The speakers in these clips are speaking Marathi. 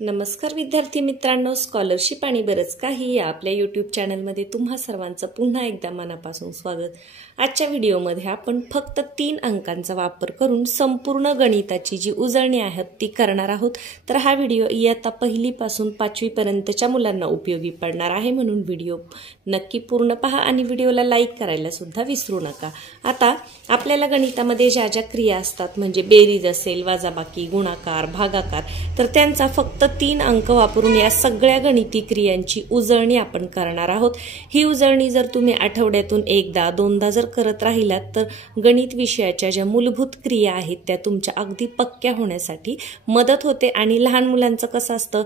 नमस्कार विद्यार्थी मित्रांनो, स्कॉलरशिप आणि बरंच काही या आपल्या यूट्यूब चॅनलमध्ये तुम्हा सर्वांचं पुन्हा एकदा मनापासून स्वागत। आजच्या व्हिडिओमध्ये आपण फक्त 3 अंकांचा वापर करून संपूर्ण गणिताची जी उजळणी आहे ती करणार आहोत। तर हा व्हिडिओ इयत्ता 1ली पासून 5वी पर्यंतच्या मुलांना उपयोगी पडणार आहे, म्हणून व्हिडिओ नक्की पूर्ण पहा आणि व्हिडिओला लाईक करायला सुद्धा विसरू नका। आता आपल्याला गणितामध्ये ज्या ज्या क्रिया असतात म्हणजे बेरीज असेल, वजाबाकी, गुणाकार, भागाकार, तर त्यांचा फक्त 3 अंक वापरून या सगळ्या गणिती क्रियांची उजळणी आपण करणार आहोत। ही उजळणी जर तुम्ही आठवड्यातून एकदा दोनदा जर करत राहिलात तर गणित विषयाच्या ज्या मूलभूत क्रिया आहेत त्या तुमच्या अगदी पक्क्या होण्यासाठी मदत होते। आणि लहान मुलांचं कसं असतं,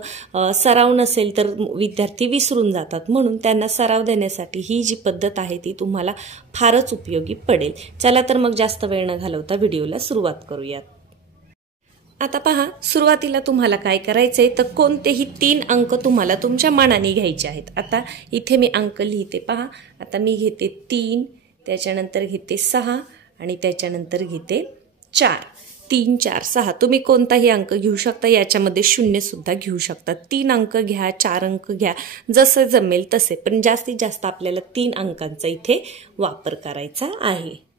सराव नसेल तर विद्यार्थी विसरून जातात, म्हणून त्यांना सराव देण्यासाठी ही जी पद्धत आहे ती तुम्हाला फारच उपयोगी पडेल। चला तर मग जास्त वेळ न घालवता व्हिडिओला सुरुवात करूयात। आता पहा, सुरुवातीला तुम्हाला काय करायचंय तर कोणतेही 3 अंक तुम्हाला तुमच्या मनाने घ्यायचे आहेत। आता इथे मी अंक लिहिते, पहा आता मी घेते 3, त्याच्यानंतर घेते 6 आणि त्याच्यानंतर घेते 4। 3 4 6 तुम्ही कोणताही अंक घेऊ शकता, याच्यामध्ये 0 सुद्धा घेऊ शकता। 3 अंक घ्या, 4 अंक घ्या, जसे जमेल तसे, पण जास्तीत जास्त आपल्याला 3 अंकांचा इथे वापर करायचा आहे।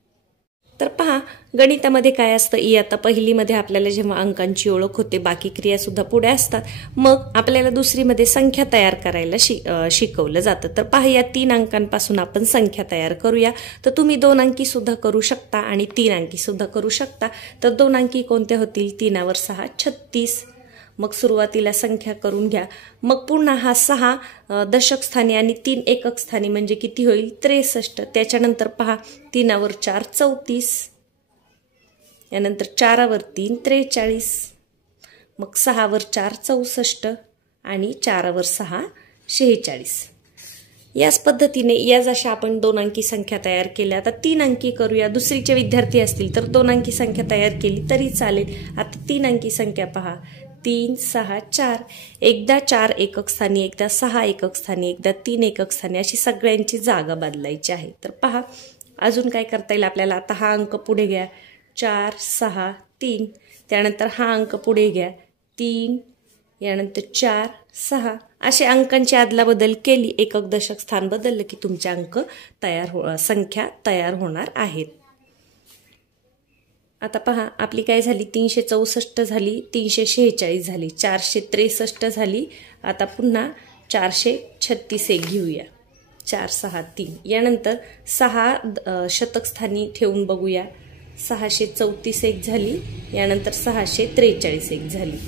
तर पहा, गणितामध्ये काय असतं, इयत्ता 1लीमध्ये आपल्याला जेव्हा अंकांची ओळख होते, बाकी क्रिया सुद्धा पुढे असतात, मग आपल्याला दुसरीमध्ये संख्या तयार करायला शिकवलं जातं। तर पहा, या 3 अंकांपासून आपण संख्या तयार करूया। तर तुम्ही 2 अंकी सुद्धा करू शकता आणि 3 अंकी सुद्धा करू शकता। तर 2 अंकी कोणत्या होतील, 3 वर 6 36। मग सुरुवातीला संख्या करून घ्या, मग पुन्हा हा 6 दशक स्थानी आणि 3 एकक स्थानी म्हणजे किती होईल 63। त्याच्यानंतर पहा 3 वर 4 34, यानंतर 4 वर 3 43, मग 6 वर 4 64 आणि 4 वर 6 46। याच पद्धतीने या जशा आपण 2 अंकी संख्या तयार केल्या, आता 3 अंकी करूया। दुसरीचे विद्यार्थी असतील तर 2 अंकी संख्या तयार केली तरी चालेल। आता 3 अंकी संख्या पहा, 3 6 4, एकदा 4 एकक स्थानी, एकदा 6 एकक स्थानी, एकदा 3 एकक स्थानी, अशी सगळ्यांची जागा बदलायची आहे। तर पहा, अजून काय करता येईल आपल्याला, आता हा अंक पुढे घ्या 4 6 3, त्यानंतर हा अंक पुढे घ्या 3, यानंतर 4 6, असे अंकांची अदलाबदल केली, एकक दशक स्थान बदललं की तुमचे अंक संख्या तयार होणार आहेत। आता पहा, आपली काय झाली, 364 झाली, 346 झाली, 463 झाली। आता पुन्हा 436 एक घेऊया, 4 6 3, यानंतर 6 शतक स्थानी ठेवून बघूया, 634 एक झाली, यानंतर 643 एक झाली।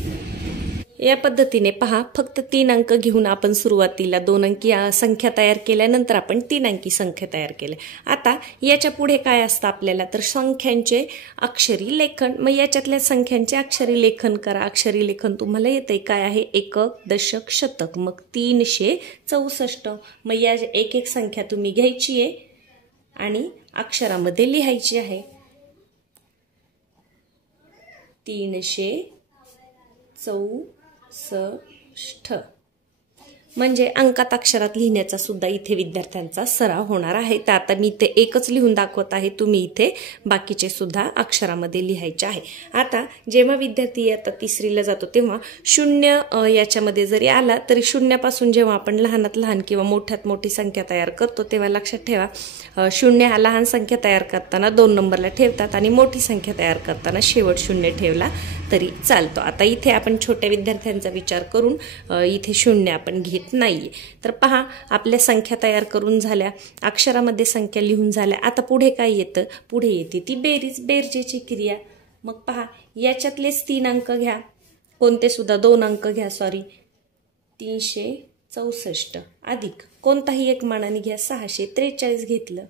या पद्धतीने पहा, फक्त 3 अंक घेऊन आपण सुरुवातीला 2 अंकी संख्या तयार केल्यानंतर आपण 3 अंकी संख्या तयार केल्या। आता याच्या पुढे काय असतं आपल्याला, तर संख्यांचे अक्षरी लेखन। मग याच्यातल्या संख्यांचे अक्षरी लेखन करा। अक्षरी लेखन तुम्हाला येते, काय आहे, एकक दशक शतक, मग 364। मग या एक एक संख्या तुम्ही घ्यायची आहे आणि अक्षरामध्ये लिहायची आहे। 364 म्हणजे अंकात अक्षरात लिहिण्याचा सुद्धा इथे विद्यार्थ्यांचा सराव होणार आहे। तर आता मी इथे एकच लिहून दाखवत आहे, तुम्ही इथे बाकीचे सुद्धा अक्षरामध्ये लिहायचे आहे। आता जेव्हा विद्यार्थी आता 3रीला जातो तेव्हा 0 याच्यामध्ये जरी आला तरी 0 पासून जेव्हा आपण लहानात लहान किंवा मोठ्यात मोठी संख्या तयार करतो तेव्हा लक्षात ठेवा, 0 हा लहान संख्या तयार करताना 2 नंबरला ठेवतात आणि मोठी संख्या तयार करताना शेवट 0 ठेवला तरी चालतो। आता इथे आपण छोट्या विद्यार्थ्यांचा विचार करून इथे 0 आपण घेत नाहीये। तर पहा, आपल्या संख्या तयार करून झाल्या, अक्षरामध्ये संख्या लिहून झाल्या। आता पुढे काय येतं, पुढे येते ती बेरीज, बेरजेची क्रिया। मग पहा, याच्यातलेच 3 अंक घ्या, कोणते सुद्धा 2 अंक घ्या, 364 अधिक कोणताही एक मानाने घ्या, 643 घेतलं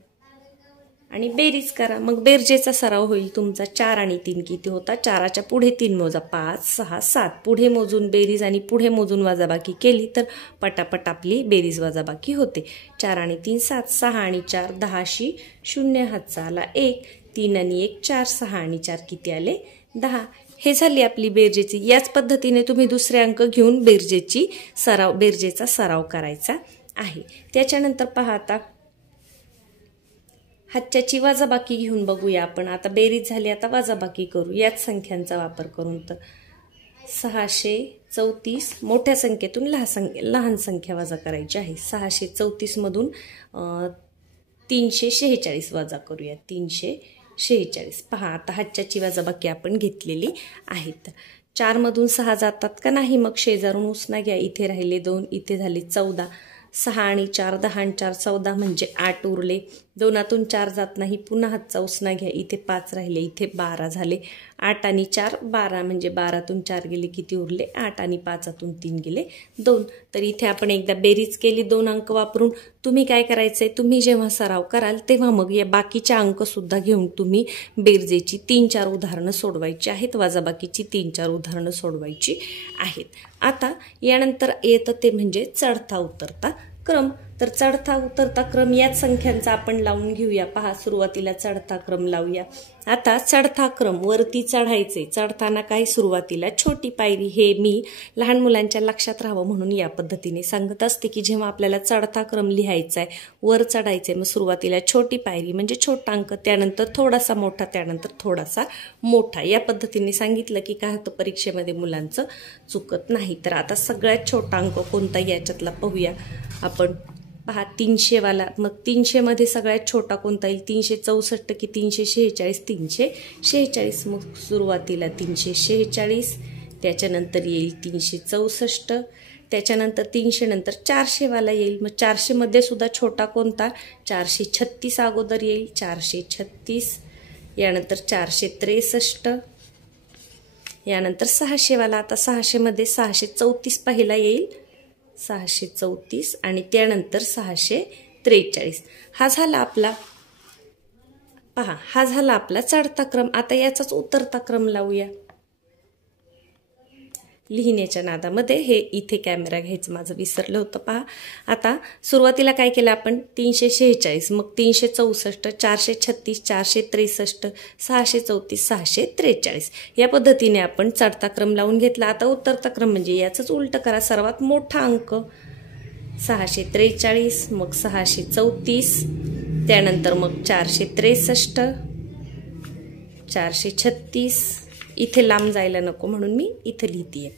आणि बेरीज करा। मग बेरजेचा सराव होईल तुमचा। 4 आणि 3 किती होता, 4च्या पुढे 3 मोजा, 5 6 7, पुढे मोजून बेरीज आणि पुढे मोजून वजाबाकी केली तर पटापट आपली बेरीज वजाबाकी होते। 4 आणि 3 7, 6 आणि 4 10, 0 हातचा आला 1, 3 आणि 1 4, 6 आणि 4 किती आले 10। हे झाली आपली बेरजेची। याच पद्धतीने तुम्ही दुसरे अंक घेऊन बेरजेचा सराव करायचा आहे। त्याच्यानंतर पहा, आता हातच्याची वजाबाकी घेऊन बघूया आपण। आता बेरीज झाली, आता वजाबाकी करू याच संख्यांचा वापर करून। तर 600 34 मोठ्या संख्येतून लहान संख्या वजा करायची आहे। 634 मधून 346 वजा करूया। 346 पहा आता हातच्याची वजाबाकी आपण घेतलेली आहे। 4 मधून 6 जातात का नाही, मग शेजारून उसना घ्या। इथे राहिले 2, इथे झाले 14। 6 आणि 4 10 आणि 4 14 म्हणजे 8 उरले। 2तून 4 जात नाही, पुन्हा हातचा उसना घ्या। इथे 5 राहिले, इथे 12 झाले। 8 आणि 4 12 म्हणजे 12तून 4 गेले किती उरले 8 आणि 5तून 3 गेले 2। तर इथे आपण एकदा बेरीज केली 2 अंक वापरून। तुम्ही काय करायचंय, तुम्ही जेव्हा सराव कराल तेव्हा मग या बाकीच्या अंक सुद्धा घेऊन तुम्ही बेरजेची 3-4 उदाहरणं सोडवायची आहेत, वजाबाकीची 3-4 उदाहरणं सोडवायची आहेत। आता यानंतर येतं ते म्हणजे चढता उतरता क्रम। तर चढता उतरता क्रम याच संख्यांचा आपण लावून घेऊया। पहा सुरुवातीला चढता क्रम लावूया। आता चढता क्रम वरती चढायचे, चढताना काय सुरुवातीला छोटी पायरी, हे मी लहान मुलांच्या लक्षात राहावं म्हणून या पद्धतीने सांगत असते की जेव्हा आपल्याला चढता क्रम लिहायचा आहे, वर चढायचंय, मग सुरुवातीला छोटी पायरी म्हणजे छोटा अंक, त्यानंतर थोडासा मोठा, त्यानंतर थोडासा मोठा, या पद्धतीने सांगितलं की काय होतं परीक्षेमध्ये मुलांचं चुकत नाही। तर आता सगळ्यात छोटा अंक कोणता याच्यातला पाहूया आपण। पहा 300 वाला, मग 300 मध्ये सगळ्यात छोटा कोणता येईल, 364 की 346, 346, मग सुरुवातीला 346, त्याच्यानंतर येईल 364, त्याच्यानंतर 300 नंतर 400 वाला येईल। मग 400 मध्ये सुद्धा छोटा कोणता, 436 अगोदर येईल, 436, यानंतर 463, यानंतर 600 वाला। आता 600 मध्ये 634 पहिला येईल, 634, आणि त्यानंतर 643। हा झाला आपला, पहा हा झाला आपला चढता क्रम। आता याचाच उतरता क्रम लावूया। लिहिण्याच्या नादामध्ये हे इथे कॅमेरा घ्यायचं माझं विसरलं होतं। पहा आता सुरुवातीला काय केलं आपण, 346, मग 364, 436, 463, 634, 643, या पद्धतीने आपण चढता क्रम लावून घेतला। आता उतरता क्रम म्हणजे याचंच उलट करा। सर्वात मोठा अंक 643, मग 634, त्यानंतर मग 463, 436, इथे लांब जायला नको म्हणून मी इथे लिहितेय।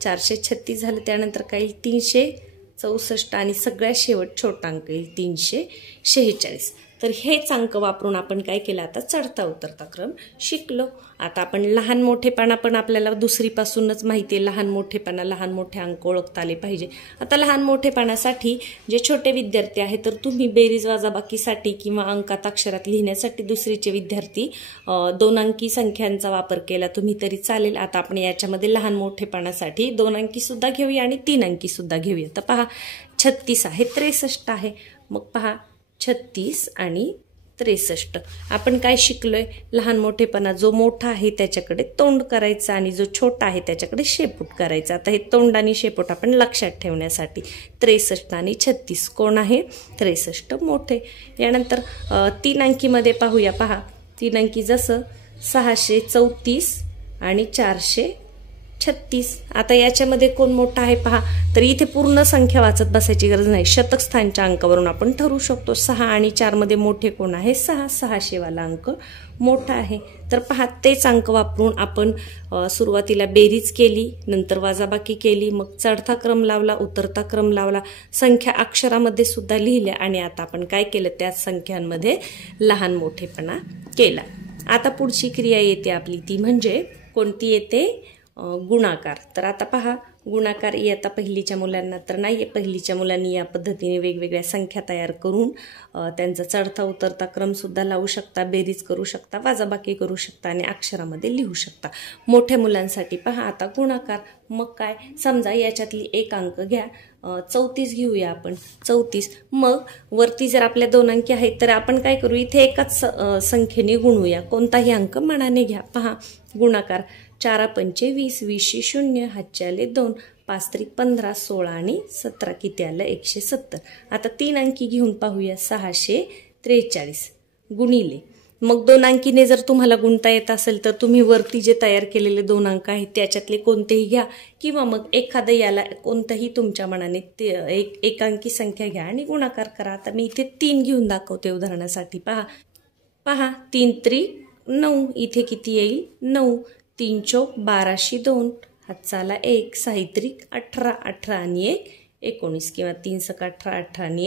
436 झालं, त्यानंतर काय येईल 364, आणि सगळ्यात शेवट छोटा अंक येईल 346। तर हेच अंक वापरून आपण काय केलं, आता चढता उतरता क्रम शिकलो। आता आपण लहान मोठेपणा पण आपल्याला दुसरीपासूनच माहिती आहे, लहान मोठेपणा, लहान मोठे अंक ओळखता आले पाहिजे। आता लहान मोठेपणासाठी जे छोटे विद्यार्थी आहेत, तर तुम्ही बेरीज वजाबाकीसाठी किंवा अंकात अक्षरात लिहिण्यासाठी दुसरीचे विद्यार्थी 2 अंकी संख्यांचा वापर केला तुम्ही तरी चालेल। आता आपण याच्यामध्ये लहान मोठेपणासाठी 2 अंकी सुद्धा घेऊया आणि 3 अंकी सुद्धा घेऊया। तर पहा 36 आहे, 63 आहे, मग पहा 36 आणि 63। आपण काय शिकलोय, लहान मोठेपणा जो मोठा आहे त्याच्याकडे तोंड करायचं आणि जो छोटा आहे त्याच्याकडे शेपूट करायचा। आता हे तोंड आणि शेपूट आपण लक्षात ठेवण्यासाठी 63 आणि 36 कोण आहे, 63 मोठे। यानंतर 3 अंकीमध्ये पाहूया। पहा 3 अंकी जसं 634 आणि 436। आता याच्यामध्ये कोण मोठा आहे पहा, तर इथे पूर्ण संख्या वाचत बसायची गरज नाही, शतक स्थानच्या अंकावरून आपण ठरवू शकतो। 6 आणि 4 मध्ये मोठे कोण आहे, 6, 600 वाला अंक मोठा आहे। तर पहा तेच अंक वापरून आपण सुरुवातीला बेरीज केली, नंतर वजाबाकी केली, मग चढता क्रम लावला, उतरता क्रम लावला, संख्या अक्षरामध्ये सुद्धा लिहिल्या, आणि आता आपण काय केलं, त्याच संख्यांमध्ये लहान मोठेपणा केला। आता पुढची क्रिया येते आपली, ती म्हणजे कोणती येते, गुणाकार। तर आता पहा गुणाकार इयत्ता पहिलीच्या मुलांना तर नाहीये, पहिलीच्या मुलांनी या पद्धतीने वेगवेगळ्या संख्या तयार करून त्यांचा चढता उतरता क्रम सुद्धा लावू शकता, बेरीज करू शकता, वजाबाकी करू शकता आणि अक्षरामध्ये लिहू शकता। मोठ्या मुलांसाठी पहा आता गुणाकार, मग काय, समजा याच्यातली एक अंक घ्या, 34 घेऊया आपण, 34, मग वरती जर आपल्या 2 अंकी आहेत तर आपण काय करू, इथे एकाच संख्येने गुणूया, कोणताही अंक मनाने घ्या। पहा गुणाकार 4 पंचे 20, 20 0, हातचे आले 2, 5 त्रिक 15, 16 आणि 17 किती आलं 170। आता 3 अंकी घेऊन पाहूया, 643 गुणिले, मग 2 अंकीने जर तुम्हाला गुणता येत असेल तर तुम्ही वरती जे तयार केलेले 2 अंक आहेत त्याच्यातले कोणतेही घ्या, किंवा मग एखादं याला कोणतंही तुमच्या मनाने एक अंकी संख्या घ्या आणि गुणाकार करा। आता मी इथे 3 घेऊन दाखवते उदाहरणासाठी। पहा 3 त्रिक 9, इथे किती येईल 9, 3 चौक 12 2, हातचा आला 1, साहित्रिक 18, 18 आणि 1 19 किंवा 3 सक 18, 18 आणि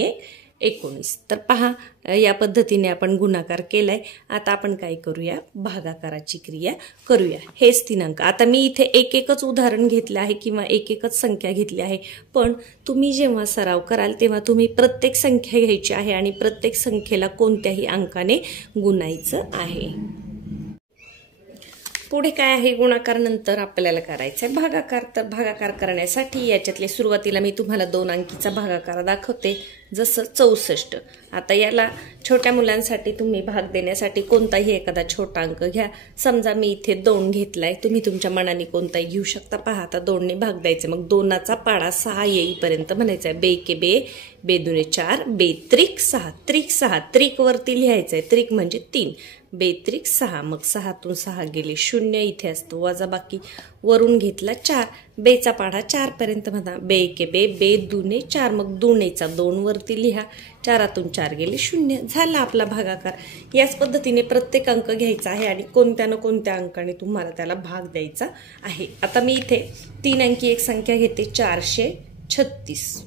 1 19. तर पहा या पद्धतीने आपण गुणाकार केलाय. आता आपण काय करूया, भागाकाराची क्रिया करूया. हेच 3 अंक. आता मी इथे एक एकच उदाहरण घेतलं आहे किंवा एक एकच संख्या घेतली आहे, पण तुम्ही जेव्हा सराव कराल तेव्हा तुम्ही प्रत्येक संख्या घ्यायची आहे आणि प्रत्येक संख्येला कोणत्याही अंकाने गुणायचं आहे. पुढे काय आहे, गुणाकार नंतर आपल्याला करायचा आहे भागाकार. तर भागाकार करण्यासाठी याच्यातले सुरुवातीला मी तुम्हाला 2 अंकीचा भागाकार दाखवते, जसं 64. आता याला छोट्या मुलांसाठी तुम्ही भाग देण्यासाठी कोणताही एखादा छोटा अंक घ्या. समजा मी इथे 2 घेतलाय, तुम्ही तुमच्या मनाने कोणताही घेऊ शकता. पहा आता 2ने भाग द्यायचे, मग 2चा पाढा 6 येईपर्यंत म्हणायचं आहे. 2 के 2, 2 दुणे 4, 2 त्रिक 6, त्रिक 6, त्रिक वरती लिहायचं आहे, त्रिक म्हणजे 3, 2 त्रिक 6, मग 6तून 6 गेले 0, इथे असतो वजा बाकी, वरून घेतला 4, 2चा पाढा 4 पर्यंत म्हणा. 2 के 2, 2 दुणे 4, मग दुणेचा 2 वरती लिहा, 4तून 4 गेले 0, झाला आपला भागाकार. याच पद्धतीने प्रत्येक अंक घ्यायचा आहे आणि कोणत्या ना कोणत्या अंकाने तुम्हाला त्याला भाग द्यायचा आहे. आता मी इथे 3 अंकी एक संख्या घेते, 436.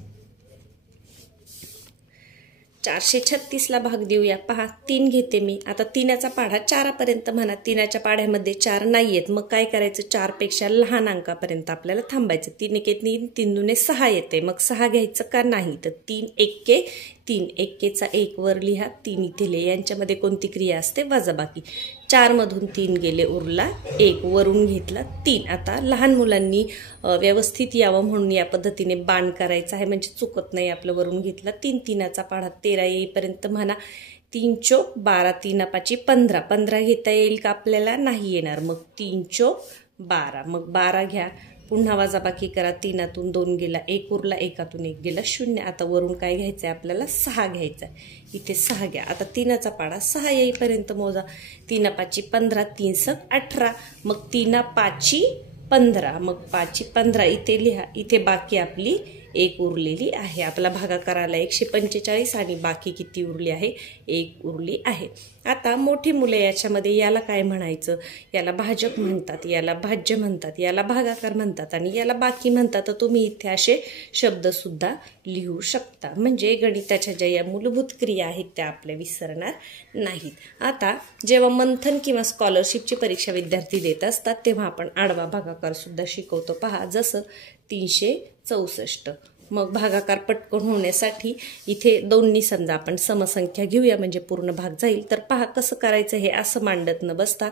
436ला भाग देऊया. पहा 3 घेते मी. आता 3चा पाढा 4 पर्यंत म्हणा. 3च्या पाढ्यामध्ये 4 नाहीयेत, मग काय करायचं, 4 पेक्षा लहान अंकापर्यंत आपल्याला थांबायचं. 3 एके 3, 3 दुणे 6 येते, मग 6 घ्यायचं का नाही, तर 3 एक्के 3, एक्केचा 1 वर लिहा, 3 इथे लिहा. यांच्यामध्ये कोणती क्रिया असते, वजाबाकी. 4 मधून 3 गेले, उरला 1, वरून घेतला 3. आता लहान मुलांनी व्यवस्थित यावं म्हणून या पद्धतीने बाण करायचा आहे, म्हणजे चुकत नाही आपलं. वरून घेतला 3, 3चा पाढा 13 येईपर्यंत म्हणा. 3 चोक 12, 3 पाची 15, 15 घेता येईल का आपल्याला, नाही येणार, मग 3 चोक 12, मग 12 घ्या. पुन्हा वजाबाकी करा, 3तून 2 गेला 1, उरला 1तून 1 गेला 0. आता वरून काय घ्यायचंय आपल्याला, 6 घ्यायचा आहे, इथे 6 घ्या. आता 3चा पाढा 6 येईपर्यंत मोजा. 3 पाची 15, 3 सक 18, मग 3 पाची 15, मग 5 15 इथे लिहा. इथे बाकी आपली 1 उरलेली आहे. आपला भागाकार आला 145 आणि बाकी किती उरली आहे, 1 उरली आहे. आता मोठी मुले याच्यामध्ये याला काय म्हणायचं, याला भाजक म्हणतात, याला भाज्य म्हणतात, याला भागाकार म्हणतात आणि याला बाकी म्हणतात. तर तुम्ही इथे असे शब्द सुद्धा लिहू शकता, म्हणजे गणिताच्या ज्या या मूलभूत क्रिया आहेत त्या आपल्या विसरणार नाहीत. आता जेव्हा मंथन किंवा स्कॉलरशिपची परीक्षा विद्यार्थी देत असतात तेव्हा आपण आडवा भागाकार सुद्धा शिकवतो. पहा जसं 364. मग भागाकार पटकन होण्यासाठी इथे 2नी समजा आपण समसंख्या घेऊया, म्हणजे पूर्ण भाग जाईल. तर पहा कसं करायचं, हे असं मांडत न बसता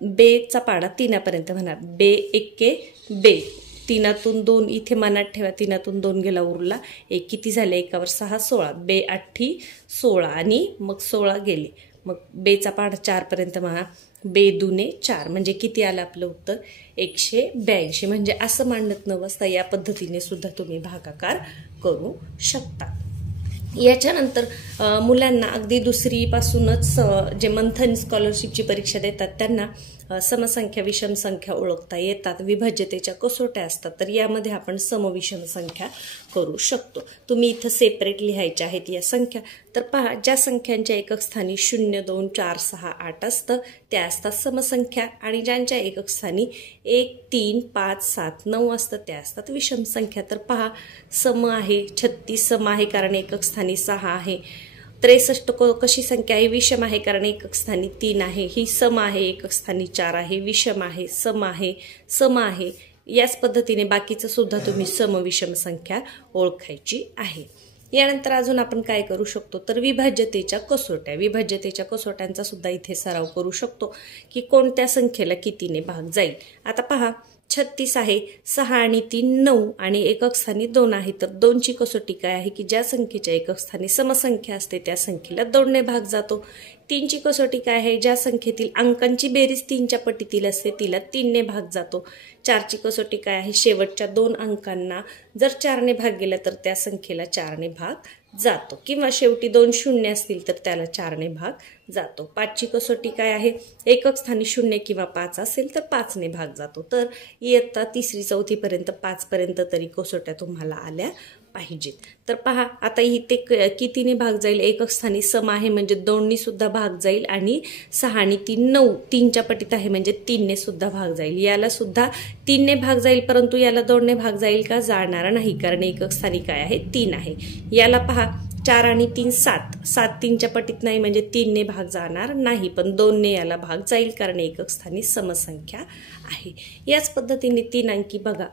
2चा पाढा 3 पर्यंत म्हणा. 2 एक्के 2, 3तून 2 इथे मनात ठेवा, 3तून 2 गेला, उरला 1, किती झाले, 1वर 6 16, 2 8 16 आणि मग 16 गेले, मग 2चा पाढा 4 पर्यंत म्हणा. 2 दुणे 4, म्हणजे किती आलं आपलं उत्तर, 182. म्हणजे असं मांडत न बसता या पद्धतीने सुद्धा तुम्ही भागाकार करू शकता. याच्यानंतर मुलांना अगदी 2री पासूनच जे मंथन स्कॉलरशिपची परीक्षा देतात त्यांना समसंख्या विषम संख्या ओळखता येतात, विभाज्यतेच्या कसोट्या असतात. तर यामध्ये आपण समविषम संख्या करू शकतो. तुम्ही इथं सेपरेट लिहायच्या आहेत या संख्या. तर पहा, ज्या संख्यांच्या एकक स्थानी 0 2 4 6 8 असतं त्या असतात समसंख्या, आणि ज्यांच्या एकक स्थानी 1 3 5 7 9 असतं त्या असतात विषम संख्या. तर पहा, सम आहे, 36 सम आहे कारण एकक स्थानी 6 आहे. 63 कशी संख्या आहे, विषम आहे कारण एकक स्थानी 3 आहे. ही सम आहे, एकक स्थानी 4 आहे, विषम आहे, सम आहे, सम आहे. याच पद्धतीने बाकीचं सुद्धा तुम्ही समविषम संख्या ओळखायची आहे. यानंतर अजून आपण काय करू शकतो, तर विभाज्यतेच्या कसोट्या. विभाज्यतेच्या कसोट्यांचा सुद्धा इथे सराव करू शकतो की कोणत्या संख्येला कितीने भाग जाईल. आता पहा, 36 आहे, 6 आणि 3 9 आणि एकक स्थानी 2 आहे. तर 2ची कसोटी काय आहे की ज्या संख्येच्या एकक स्थानी समसंख्या असते त्या संख्येला 2ने भाग जातो. 3ची कसोटी काय आहे, ज्या संख्येतील अंकांची बेरीज 3च्या पटीतील असते तिला 3ने भाग जातो. 4ची कसोटी काय आहे, शेवटच्या 2 अंकांना जर 4ने भाग गेला तर त्या संख्येला 4ने भाग जातो, किंवा शेवटी 2 शून्य असतील तर त्याला 4ने भाग जातो. 5ची कसोटी काय आहे, एकक स्थानी 0 किंवा 5 असेल तर 5ने भाग जातो. तर इयत्ता 3री 4थी पर्यंत 5 पर्यंत तरी कसोट्या तुम्हाला आल्या पाहिजेत. तर पहा आता इथे कितीने भाग जाईल, एकक स्थानी सम आहे म्हणजे 2 सुद्धा भाग जाईल आणि 6 आणि 3 9, 3च्या पटीत आहे म्हणजे 3 सुद्धा भाग जाईल. याला सुद्धा 3 भाग जाईल, परंतु याला 2 भाग जाईल का, जाणार नाही, कारण एकक स्थानी काय आहे, 3 आहे. याला पहा 4 आणि 3 7, 7 3च्या पटीत नाही म्हणजे 3 भाग जाणार नाही, पण 2 याला भाग जाईल कारण एकक स्थानी समसंख्या आहे. याच पद्धतीने 3 अंकी बघा,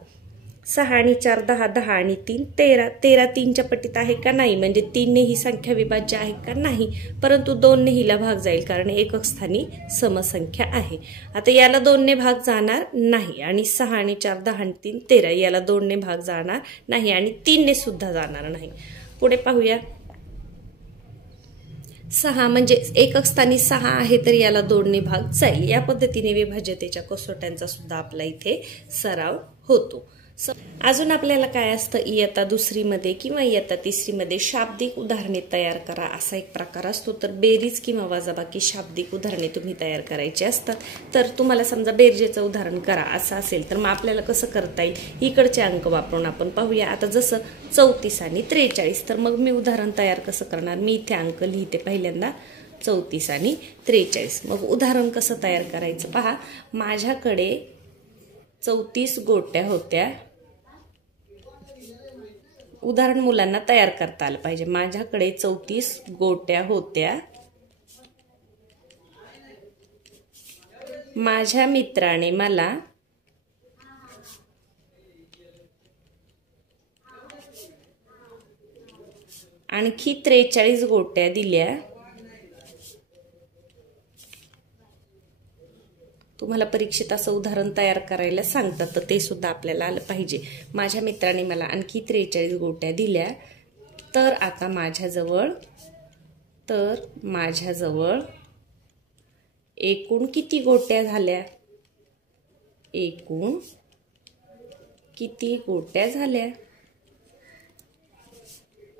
6 आणि 4 10, 10 आणि 3 13, 13 3च्या पटीत आहे का नाही म्हणजे 3 ही संख्या विभाज्य आहे का नाही, परंतु 2 हिला भाग जाईल कारण एकक स्थानी समसंख्या आहे. आता याला 2 भाग जाणार नाही आणि 6 आणि 4 10 आणि 3 13 याला 2 भाग जाणार नाही आणि 3 सुद्धा जाणार नाही. पुढे पाहूया, 6 म्हणजे एकक स्थानी 6 आहे तर याला 2 भाग जाईल. या पद्धतीने विभाज्यतेच्या कसोट्यांचा सुद्धा आपला इथे सराव होतो. अजून आपल्याला काय असतं, इयत्ता 2री मध्ये किंवा इयत्ता 3री मध्ये शाब्दिक उदाहरणे तयार करा असा एक प्रकार असतो. तर बेरीज किंवा वजाबाकी शाब्दिक उदाहरणे तुम्ही तयार करायची असतात. तर तुम्हाला समजा बेरजेचं उदाहरण करा असं असेल तर मग आपल्याला कसं करता येईल, इकडचे अंक वापरून आपण पाहूया. आता जसं 34 आणि 43, तर मग मी उदाहरण तयार कसं करणार, मी इथे अंक लिहिते पहिल्यांदा 34 आणि 43. मग उदाहरण कसं तयार करायचं पहा, माझ्याकडे 34 गोट्या होत्या. उदाहरण मुलांना तयार करता आलं पाहिजे. माझ्याकडे 34 गोट्या होत्या. माझ्या मित्राने मला आणखी 43 गोट्या दिल्या. तुम्हाला परीक्षेत असं उदाहरण तयार करायला सांगतात तर ते सुद्धा आपल्याला आलं पाहिजे. माझ्या मित्राने मला आणखी 43 गोट्या दिल्या. तर आता माझ्याजवळ एकूण किती गोट्या झाल्या, एकूण किती गोट्या झाल्या,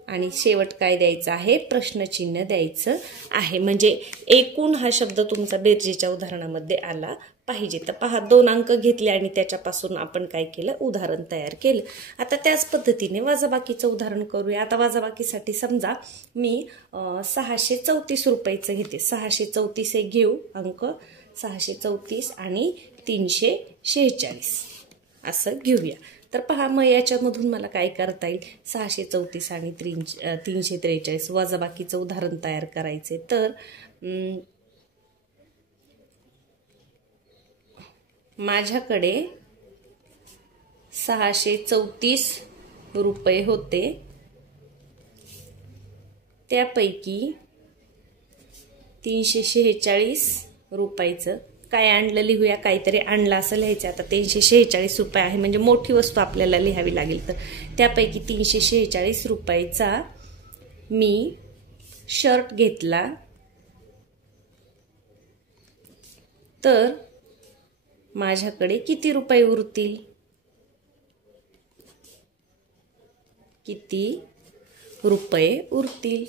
आणि शेवट काय द्यायचं आहे, प्रश्नचिन्ह द्यायचं आहे. म्हणजे एकूण हा शब्द तुमचा बेरजेच्या उदाहरणामध्ये आला पाहिजे. तर पहा 2 अंक घेतले आणि त्याच्यापासून आपण काय केलं, उदाहरण तयार केलं. आता त्याच पद्धतीने वजाबाकीचं उदाहरण करूया. आता वजाबाकीसाठी समजा मी 634 रुपयाचं घेते. 634 हे घेऊ अंक, 634 आणि 346 असं घेऊया. तर पहा मग याच्यामधून मला काय करता येईल, 634 आणि 343 वजाबाकीचं उदाहरण तयार करायचे. तर माझ्याकडे 634 रुपये होते, त्यापैकी 346 रुपयाचं काय आणलं लिहूया, काहीतरी आणलं असं लिहायचं. आता 346 रुपये आहे म्हणजे मोठी वस्तू आपल्याला लिहावी लागेल. तर त्यापैकी 346 रुपयाचा मी शर्ट घेतला. तर माझ्याकडे किती रुपये उरतील, किती रुपये उरतील,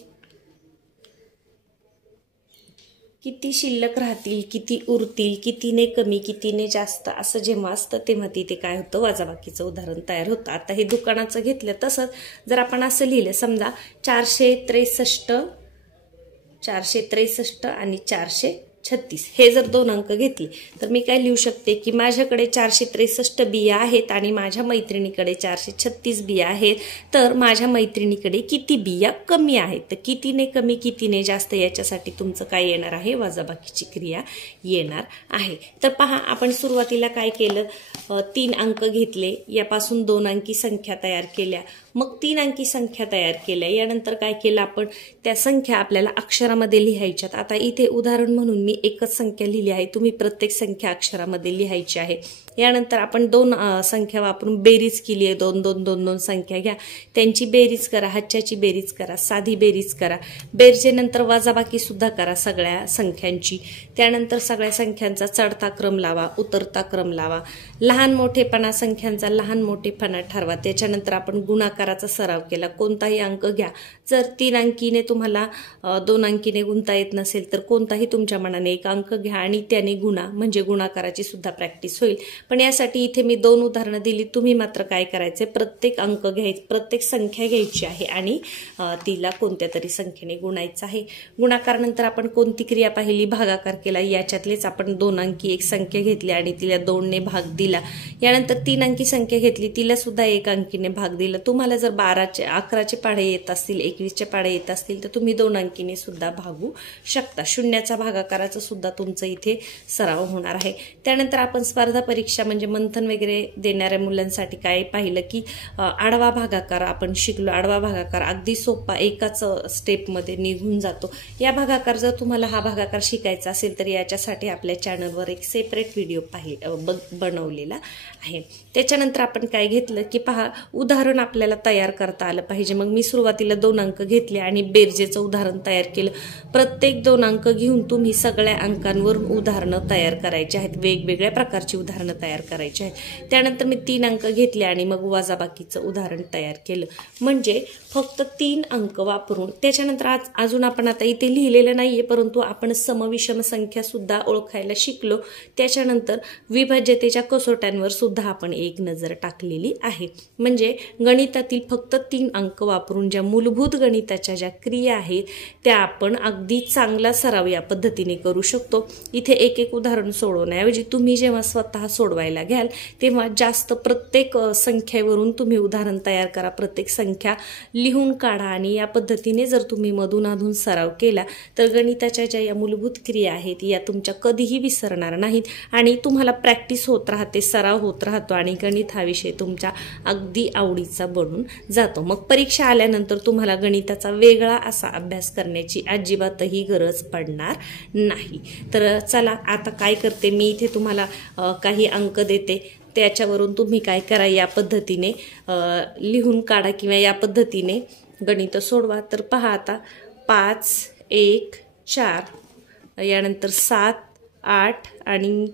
किती शिल्लक राहतील, किती उरतील, कितीने कमी कितीने जास्त असं जेव्हा असतं तेव्हा तिथे काय होतं, वजाबाकीचं उदाहरण तयार होतं. आता हे दुकानाचं घेतलं, तसंच जर आपण असं लिहिलं समजा 463 आणि 436 हे जर 2 अंक घेतले तर मी काय लिहू शकते की माझ्याकडे 463 बिया आहेत आणि माझ्या मैत्रिणीकडे 436 बिया आहेत. तर माझ्या मैत्रिणीकडे किती बिया कमी आहेत, तर कितीने कमी कितीने जास्त याच्यासाठी तुमचं काय येणार आहे, वजाबाकीची क्रिया येणार आहे. तर पहा आपण सुरुवातीला काय केलं, 3 अंक घेतले, यापासून 2 अंकी संख्या तयार केल्या. मग 3 अंकी संख्या तयार केल्या, यानंतर काय केलं आपण, त्या संख्या आपल्याला अक्षरामध्ये लिहायच्यात. आता इथे उदाहरण म्हणून मी एकच संख्या लिहिली आहे, तुम्ही प्रत्येक संख्या अक्षरामध्ये लिहायची आहे. यानंतर आपण 2 संख्या वापरून बेरीज केली आहे. 2 2 2 2 संख्या घ्या, त्यांची बेरीज करा, हातच्याची बेरीज करा, साधी बेरीज करा. बेरजेनंतर वजाबाकी सुद्धा करा सगळ्या संख्यांची. त्यानंतर सगळ्या संख्यांचा चढता क्रम लावा, उतरता क्रम लावा. लहान मोठेपणा संख्यांचा लहान मोठेपणा ठरवा. त्याच्यानंतर आपण गुणाकाराचा सराव केला. कोणताही अंक घ्या, जर 3 अंकीने तुम्हाला 2 अंकीने गुणता येत नसेल तर कोणताही तुमच्या मनाने 1 अंक घ्या आणि त्याने गुणा, म्हणजे गुणाकाराची सुद्धा प्रॅक्टिस होईल। पण यासाठी इथे मी 2 उदाहरणं दिली। तुम्ही मात्र काय करायचे, प्रत्येक अंक घ्यायचा, प्रत्येक संख्या घ्यायची आहे आणि तिला कोणत्या तरी संख्येने गुणायचं आहे। गुणाकार नंतर आपण कोणती क्रिया पाहिली, भागाकार केला। याच्यातलेच आपण 2 अंकी एक संख्या घेतली आणि तिला 2 ने भाग दिला। यानंतर 3 अंकी संख्या घेतली, तिला सुद्धा 1 अंकीने भाग दिला। तुम्हाला जर 12चे 11चे पाढे येत असतील, 21चे पाढे येत असतील तर तुम्ही 2 अंकीने सुद्धा भागू शकता। शून्याचा भागाकाराचा सुद्धा तुमचं इथे सराव होणार आहे। त्यानंतर आपण स्पर्धा परीक्षा म्हणजे मंथन वगैरे देणाऱ्या मुलांसाठी काय पाहिलं की आडवा भागाकार आपण शिकलो। आडवा भागाकार अगदी सोपा, एकाच स्टेपमध्ये निघून जातो। या भागाकार जर तुम्हाला हा भागाकार शिकायचा असेल तर याच्यासाठी आपल्या चॅनलवर एक सेपरेट व्हिडिओ बनवलेला आहे। त्याच्यानंतर आपण काय घेतलं की पहा, उदाहरण आपल्याला तयार करता आलं पाहिजे। मग मी सुरुवातीला 2 अंक घेतले आणि बेरजेचं उदाहरण तयार केलं। प्रत्येक 2 अंक घेऊन तुम्ही सगळ्या अंकांवरून उदाहरणं तयार करायची आहेत, वेगवेगळ्या प्रकारची उदाहरणं तयार करायची आहेत। त्यानंतर मी 3 अंक घेतले आणि मग वजाबाकीचं उदाहरण तयार केलं, म्हणजे फक्त 3 अंक वापरून। त्याच्यानंतर अजून आपण आता इथे लिहिलेलं नाहीये, परंतु आपण समविषम संख्या सुद्धा ओळखायला शिकलो। त्याच्यानंतर विभाज्यतेच्या कसोट्यांवर सुद्धा आपण एक नजर टाकलेली आहे। म्हणजे गणितातील फक्त 3 अंक वापरून ज्या मूलभूत गणिताच्या ज्या क्रिया आहेत त्या आपण अगदी चांगला सराव या पद्धतीने करू शकतो। इथे एक उदाहरण सोडवण्याऐवजी तुम्ही जेव्हा स्वतः सोडवायला घ्याल तेव्हा जास्त प्रत्येक संख्येवरून तुम्ही उदाहरण तयार करा, प्रत्येक संख्या लिहून काढा आणि या पद्धतीने जर तुम्ही मधून सराव केला तर गणिताच्या ज्या या मूलभूत क्रिया आहेत या तुमच्या कधीही विसरणार नाहीत आणि तुम्हाला प्रॅक्टिस होत राहते, सराव होत राहतो आणि गणित हा विषय तुमच्या अगदी आवडीचा बनून जातो। मग परीक्षा आल्यानंतर तुम्हाला गणिताचा वेगळा असा अभ्यास करण्याची अजिबातही गरज पडणार नाही। तर चला आता काय करते, मी इथे तुम्हाला काही अंक देते, त्याच्यावरून तुम्ही काय करा, या पद्धतीने लिहून काढा किंवा या पद्धतीने गणित सोडवा। तर पहा आता 5, 1, 4, यानंतर 7, 8 आणि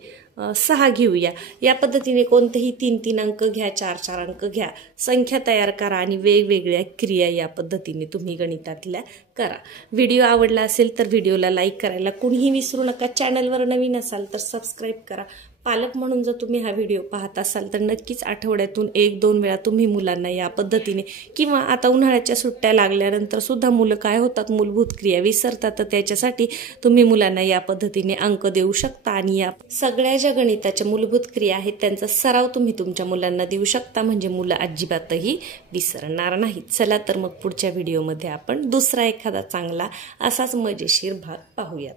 6 घेऊया। या पद्धतीने कोणतेही 3-3 अंक घ्या, 4-4 अंक घ्या, संख्या तयार करा आणि वेगवेगळ्या क्रिया या पद्धतीने तुम्ही गणितातल्या करा। व्हिडिओ आवडला असेल तर व्हिडिओला लाईक करायला कुणीही विसरू नका। चॅनलवर नवीन असाल तर सबस्क्राईब करा। पालक म्हणून जर तुम्ही हा व्हिडिओ पाहत असाल तर नक्कीच आठवड्यातून 1-2 वेळा तुम्ही मुलांना या पद्धतीने, किंवा आता उन्हाळ्याच्या सुट्ट्या लागल्यानंतर सुद्धा मुलं काय होतात, मूलभूत क्रिया विसरतात, तर त्याच्यासाठी तुम्ही मुलांना या पद्धतीने अंक देऊ शकता आणि या सगळ्या ज्या गणिताच्या मूलभूत क्रिया आहेत त्यांचा सराव तुम्ही तुमच्या मुलांना देऊ शकता, म्हणजे मुलं अजिबातही विसरणार नाहीत। चला तर मग पुढच्या व्हिडिओमध्ये आपण दुसरा एखादा चांगला असाच मजेशीर भाग पाहूयात।